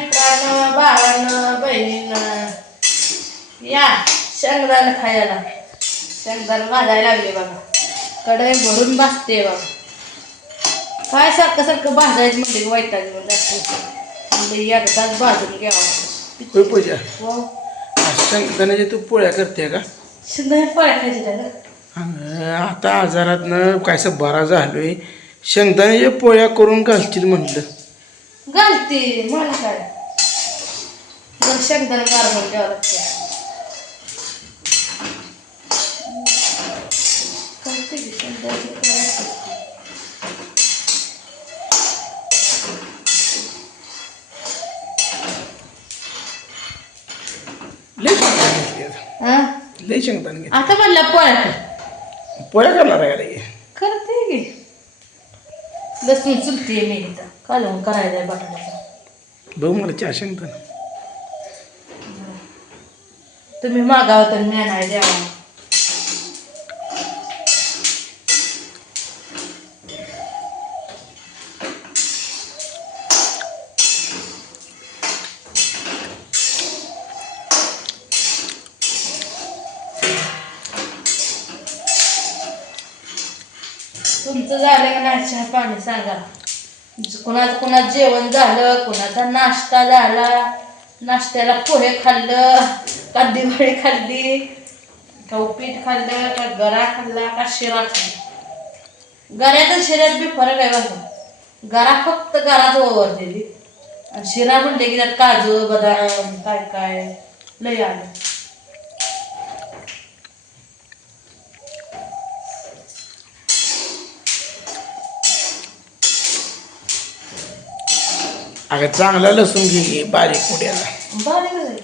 मित्रांनो भावानं बहिणीनं या शेंगदाणा खायला. शेंगदाणा भाजायला लागले बघा. कढई भरून भाजते बघा. काय सारखं सारखं भाजायचं म्हणजे जाते. म्हणजे एकदाच भाजून घ्यावा. पूजा? हो. शेंगदाण्याच्या तू पोळ्या करते का? शेंगदाणे पोळ्या खायचे अगं, आता आजारातनं कायसं बरा झालोय. शेंगदाण्याच्या पोळ्या करून घालतील म्हटलं घालते मला काय जर शेंगदाणा गारमून घ्यावं लागते करते की शेंगदाणे आता. हा? म्हणल्या पोळ्या पोळ्या करणार आहे? करते की लसूण चुलते मी इथं. कालवून करायला आहे बटाट्याचा. बघ मला चार शेंगदाणे तुम्ही मागावं तर मी नाही द्यावा. तुमचं झालं का नाही चहा पाणी सांगा. कुणाचं कुणाचं जेवण झालं कुणाचा नाश्ता झाला नाश्त्याला पोहे खाल्लं का दिवाळी खाल्ली का उपीट खाल्लं का गरा खाल्ला का शिरा खाल्ला. गऱ्यात शिऱ्यात बी फरक आहे बघा. गरा फक्त गराच ओवरलेली आणि शिरा म्हणले की त्यात काजू बदाम काय काय लय आलं. अगं चांगला लसूण घे बारीक पुड्याला बारीक.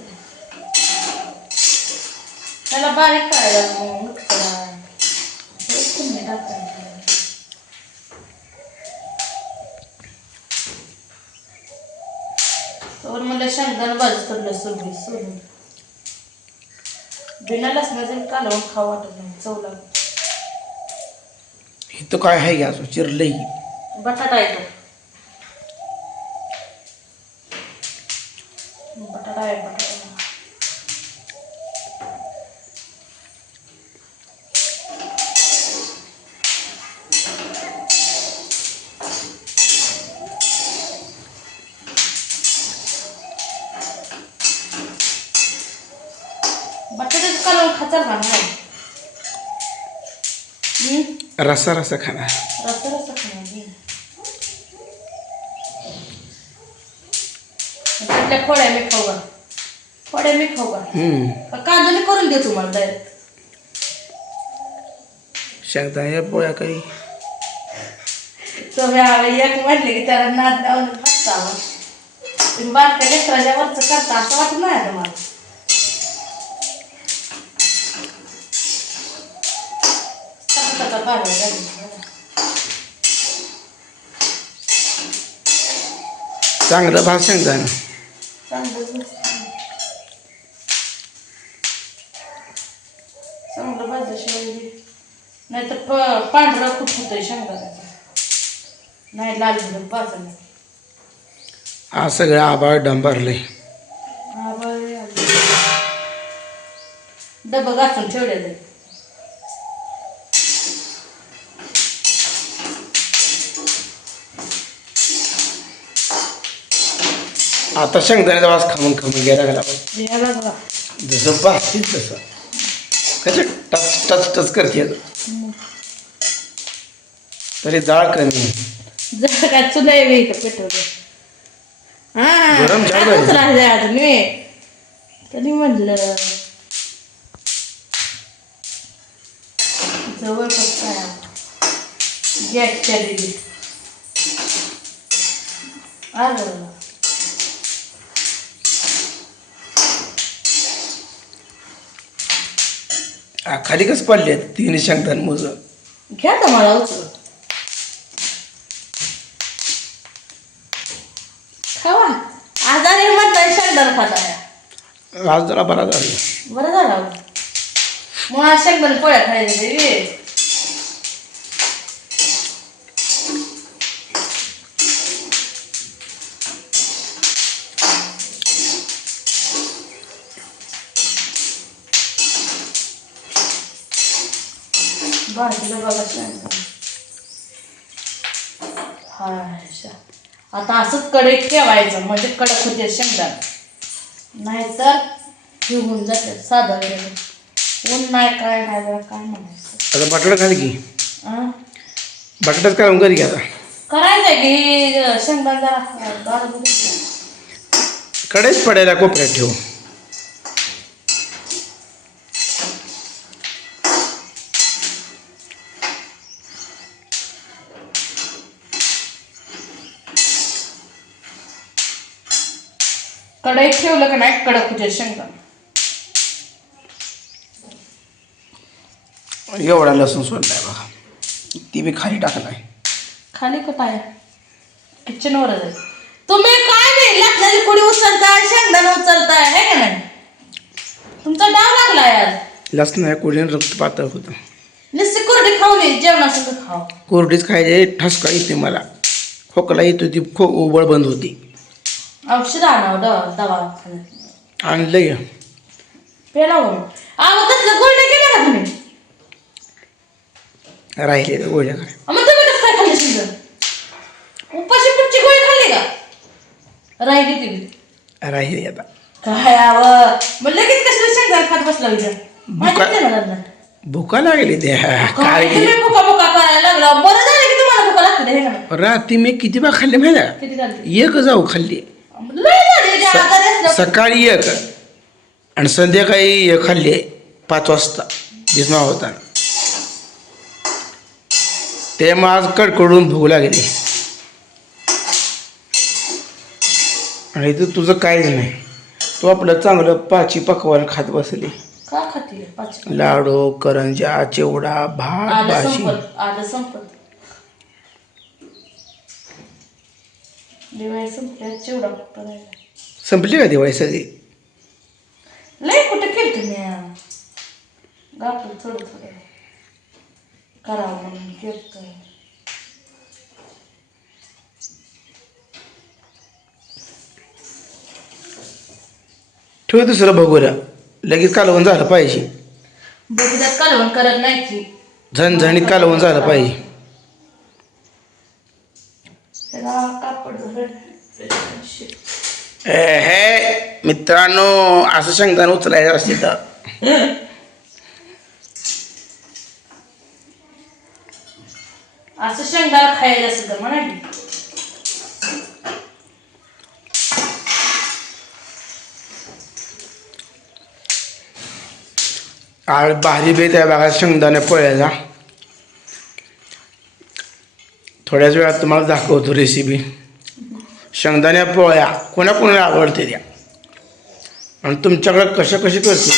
त्याला बारीक करायला. हे. तर म्हणलं शेंगदाणा बाजूच तर लसूण बी सोडून बिना लसणाचं कालवून खाऊ वाटत नाही चव लागत इथं काय आहे अजून चिरलंय बटाटा येतो बटाटा आहे बटाटा. बटाट्याचं कालवून खाचाल का नाही? रसा रसा खाणार. रस्ता खाणार त्यातल्या फोड्या मी खाऊ मी खाऊ कांदा मी करून देऊ तुम्हाला डायरेक्ट शेंगदाण्याच्या पोळ्या काही. तुम्ही एक म्हटले की त्याला नाद लावून बसता तुम्ही बारक्या लेकराच्या वरचं करता असं वाटत नाही तुम्हाला. चांगलं चांगलंच नसतं. चांगलं भाज्याशिवाय नाही तर पांढरं खूप होतंय शेंगदाण्याचं नाही लाल भरून पाचन आज सगळं आबाळ डंबारलंय डबं घासून ठेवलेलं आहे. आता शेंगदाण्याचा वास खाऊन खाऊन गेला गेला जसं भासतील तसं. कसं टच टच टच करते. तरी डाळ कमी काय आहे इथं पेटवलं हा गरम राहिले तरी गॅसच्या दिली आलं. आ, खाली कसं पडले तीन शेंगदाण मोज. घ्या तर मला उचलून. खावा. आजारी म्हणताय शेंगदाणा खाता आज जरा बरा झाला. बरं झालं. मग आज शेंगदाणा पोळ्या खायच्या देवी भाजीला बघा हा. आता असंच कडक ठेवायचं म्हणजे कडक होते शेंगदाणे. नाहीतर होऊन जाते साधं ऊन नाही काय नाही जरा काय म्हणायचं. आता बटाटा खाली की? बटाटाच काढून घरी घ्या आता? करायचं की शेंगदाणे जरा कडेच पडायला कोपऱ्यात ठेवू. कढईत ठेवलं का नाही? कडक होते एवढा लसूण सोडलाय बघा. ती बी खाली टाकलाय. खाली का पाय? किचनवरच आहे. तुम्ही काय नाही लाकडाची कुडी उचलताय शेंगदाणे उचलताय है का नाही? तुमचा डाव लागला यार लसण कुठे रक्त पातळ होतं. नुसती कोरडी खाऊन ये जेवणासंग खाऊ कोरडीच खायचे ठसका येते मला. खोकला येत होती खो उबळ बंद होती. औषध आणावं द दवाखान्यात. आणलं या पेला म्हणून अहो तसलं गोळ्या केल्या का तुम्ही? राहिले त्या गोळ्या. काय अहो, मग तुम्ही कसं काय खाल्लं शिंद उपाशी पुढची गोळी खाल्ली का? राहिली ती बी. राहिले आता. काय आव? मग लगेच कसलं शेंगदाणे खात बसला विचार? माहिती बुका- नाही भुका लागली त्या. काय काय तुम्ही बुका बुका करायला लागला? बरं झालं की तुम्हाला बुका लागते हे ना रात्री मी किती बा खाल्ले माहिती आहे किती झाली? का? एक जाऊ खाल्ली. लय झाली जे आजारी असलं सकाळी एक आणि संध्याकाळी एक खाल्ली पाच वाजता. जिसमा होता. ते मग आज कडकडून भूक लागली. आणि इथं तुझं काहीच नाही. तू आपलं चांगलं पाची पकवान खात बसली. का खाती पाच लाडू करंजा चिवडा भात आलं भाजी. संपत आलं संपत. दिवाळी संपल्या चिवडा फक्त राहिला संपली का दिवाळी सगळी. लय कुठे केलं तुम्ही थोडं थोडं. करावं म्हणून केलं ठेव दुसरं बघूया लगेच कालवण झालं पाहिजे. बघितल्यात कालवण करत नाही की झणझणीत कालवण झालं पाहिजे. त्याला कापड हे मित्रांनो असं शेंगदाण उचलायचं असते तर असं शेंगदाणा खायला सुद्धा म्हणाली भारी बेत आहे बघा शेंगदाणे पोळ्याचा. थोड्याच वेळात तुम्हाला दाखवतो रेसिपी शेंगदाण्या पोळ्या कोणाकोणाला आवडते त्या. आणि तुमच्याकडे कशा कशी करते?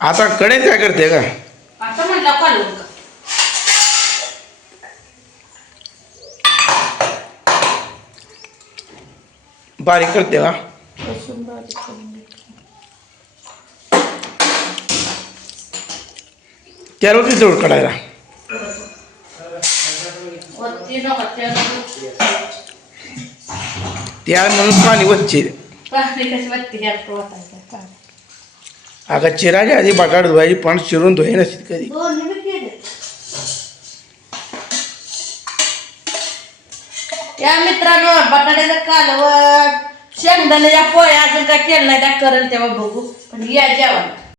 आता कडे काय करते का. बारीक करते का? घे. त्यावर जोड काढायला. त्याला त्या म्हणून पाणी वच्चे. अगं चिराच्या आधी बटाट धुवायची पण चिरून धुवाई नसते कधी. दोन्ही बी केले. या मित्रांनो बटाट्याचं कालवण. शेंगदाण्याच्या पोळ्या अजून काय केलं नाही त्या करेल तेव्हा बघू. पण या जेवण